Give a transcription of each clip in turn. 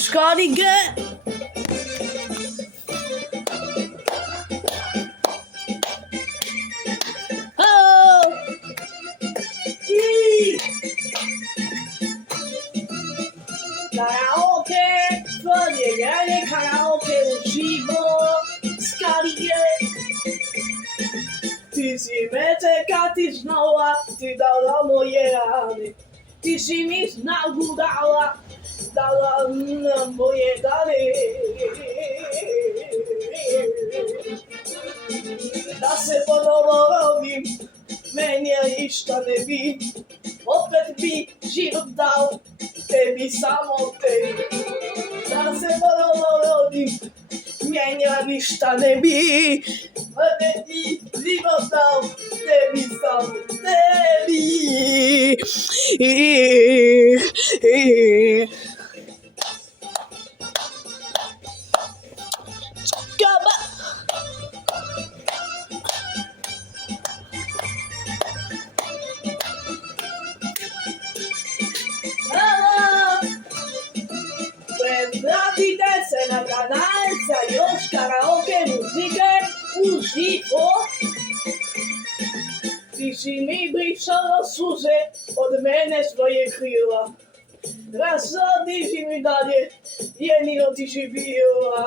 Skarige. Oh. Karaoke, podjeganie, karaoke uživo, Skarige. Ty si me čekati znova, ti dala moje rane. Ty si mi snagu dala moje dane. Da se ponovo rodim, meni ništa ne bi. Opet bi život dao, tebi, samo tebi. Da se ponovo rodim, meni ništa ne bi. Opet bi život dao, tebi, samo tebi. Pratite se na kanal za još karaoke muzike uživo. Ti si mi brisala suze od mene svoje krila. Razodiš mi dalje, jedino ti si bila.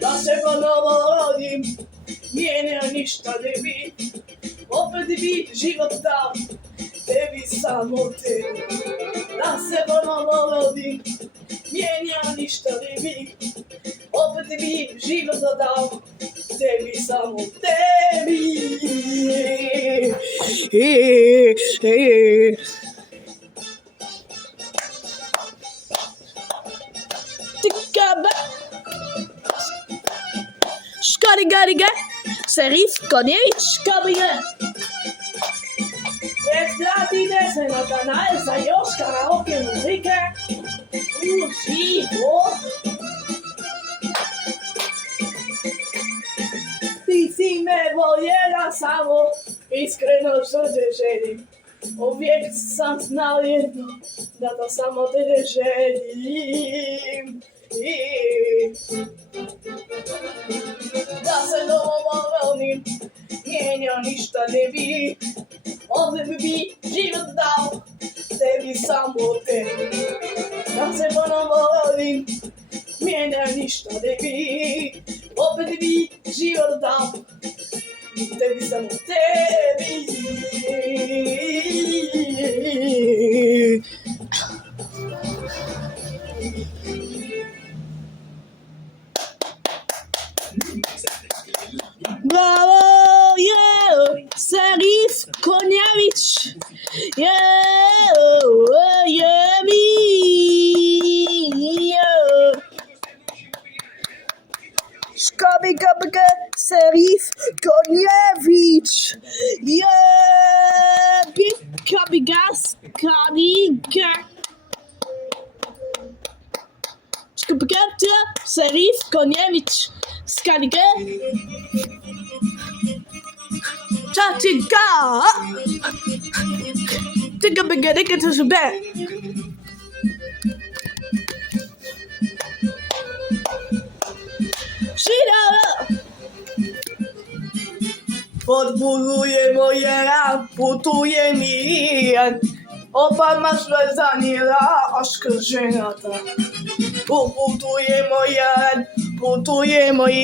Da se ponovo rodim, mene ništa ne bi. Opet bi život dao, tebi, samo tebi. Da se ponovo rodim, mene ništa ne bi. Opet bi život dao, tebi, samo tebi. Škarige, Serif Konjević, Škarige. Pretplatite se na kanal za još karaoke muzike uživo. Ti si me voljela samo, iskreno srce želim. Uvijek sam znao jedno, da to samo tebe želim. Da se novo rodim, mijenja ništa ne bi. Opet bi život dao, tebi, samo tebi. Da se ponovo rodim, mijenja ništa ne bi. Opet bi život dao, tebi, samo tebi. Bravo, yeah, Serif Konjević, yeah, yeah, yeah. Škarige, Serif Konjević, yeah, Škarige, Serif Konjević, Skarige. Čačika! Tika begedike to žube. Širala! Podburujemo jeran, putuje miran. Opa maš vezanira, oškrženata. Putujemo jeran, putujemo i.